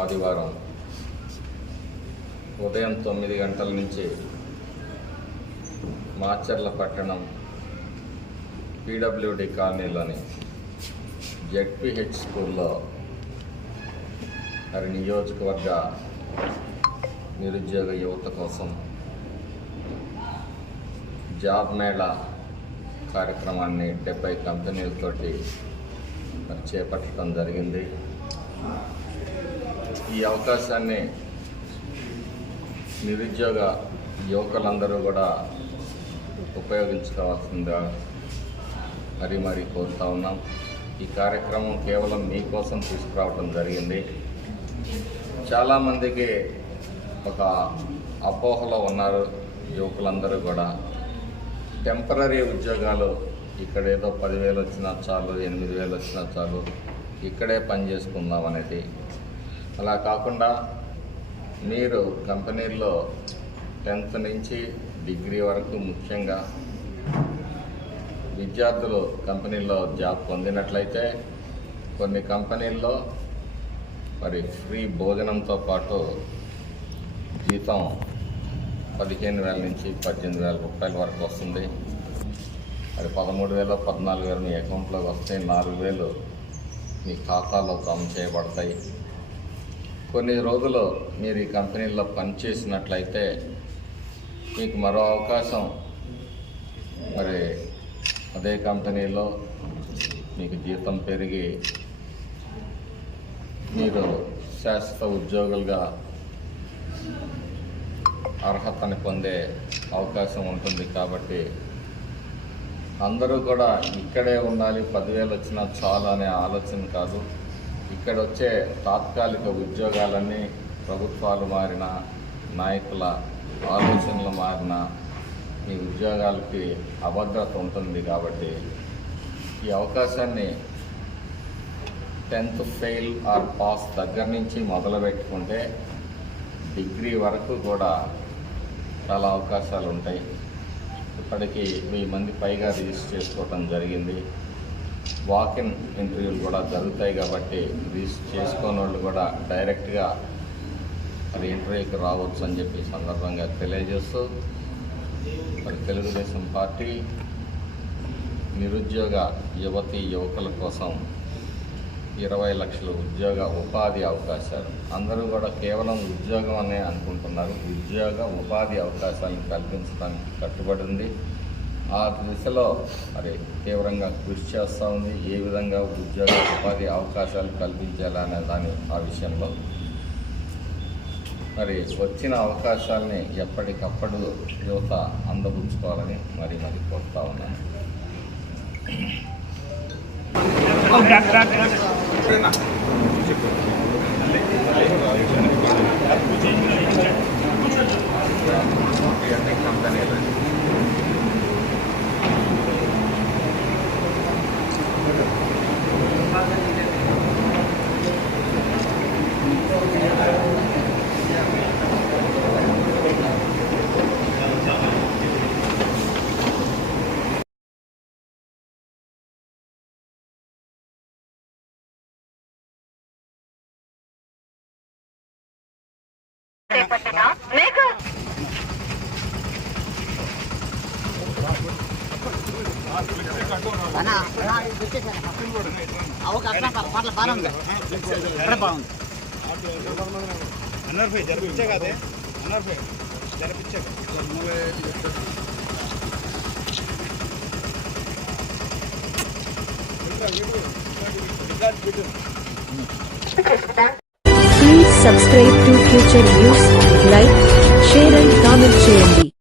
ఆదివారం ఉదయం 9 గంటల నుంచి మాచర్ల పట్టణం పీడబ్ల్యూడి కాలనీలోని జెడ్పీహెచ్ స్కూల్లో మరి నియోజకవర్గ నిరుద్యోగ యువత కోసం జాబ్ మేళా కార్యక్రమాన్ని 70 కంపెనీలతోటి చేపట్టడం జరిగింది. ఈ అవకాశాన్ని నిరుద్యోగ యువకులందరూ కూడా ఉపయోగించుకోవాల్సిందిగా మరీ కోరుతా ఉన్నాం. ఈ కార్యక్రమం కేవలం మీకోసం తీసుకురావడం జరిగింది. చాలామందికి ఒక అపోహలో ఉన్నారు యువకులందరూ కూడా. టెంపరీ ఉద్యోగాలు ఇక్కడ ఏదో 10,000 వచ్చినా చాలు, 8,000 వచ్చినా చాలు, ఇక్కడే పని చేసుకుందాం అనేది. అలా కాకుండా మీరు కంపెనీల్లో 10th నుంచి డిగ్రీ వరకు ముఖ్యంగా విద్యార్థులు కంపెనీల్లో జాబ్ పొందినట్లయితే కొన్ని కంపెనీల్లో మరి ఫ్రీ భోజనంతో పాటు జీతం 15,000 నుంచి 18,000 రూపాయల వరకు వస్తుంది. అది 13,000 14,000 మీ అకౌంట్లోకి వస్తే 4,000 మీ ఖాతాలో జమ చేయబడతాయి. కొన్ని రోజులు మీరు ఈ కంపెనీల్లో పనిచేసినట్లయితే మీకు మరో అవకాశం మరి అదే కంపెనీలో మీకు జీతం పెరిగి మీరు శాశ్వత ఉద్యోగులుగా అర్హతని పొందే అవకాశం ఉంటుంది. కాబట్టి అందరూ కూడా ఇక్కడే ఉండాలి, 10,000 వచ్చినా చాలు అనే ఆలోచన కాదు. ఇక్కడ వచ్చే తాత్కాలిక ఉద్యోగాలన్నీ ప్రభుత్వాలు మారిన, నాయకుల ఆలోచనలు మారిన ఈ ఉద్యోగాలకి అభద్రత ఉంటుంది. కాబట్టి ఈ అవకాశాన్ని 10th ఫెయిల్ ఆర్ పాస్ దగ్గర నుంచి మొదలు పెట్టుకుంటే డిగ్రీ వరకు కూడా చాలా అవకాశాలు ఉంటాయి. ఇప్పటికీ 1000 మంది పైగా రిజిస్టర్ చేసుకోవటం జరిగింది. వాకిన్ ఇంటర్వ్యూలు కూడా జరుగుతాయి. కాబట్టి రిజిస్టర్ చేసుకోని వాళ్ళు కూడా డైరెక్ట్గా మరి ఇంటర్వ్యూకి రావచ్చు అని చెప్పి సందర్భంగా తెలియజేస్తూ, మరి తెలుగుదేశం పార్టీ నిరుద్యోగ యువకుల కోసం 20 లక్షల ఉద్యోగ ఉపాధి అవకాశాలు. అందరూ కూడా కేవలం ఉద్యోగం అనే అనుకుంటున్నారు. ఉద్యోగ ఉపాధి అవకాశాలను కల్పించడానికి కట్టుబడి ఉంది. ఆ దిశలో మరి తీవ్రంగా కృషి చేస్తూ ఉంది. ఏ విధంగా ఉద్యోగ ఉపాధి అవకాశాలు కల్పించాలనే ఆ విషయంలో మరి వచ్చిన అవకాశాలని ఎప్పటికప్పుడు యువత అందబుచ్చుకోవాలని మరీ కోరుతా ఉన్నాను. కంపెనీలు Please subscribe to Future News, like, share and comment చేయండి.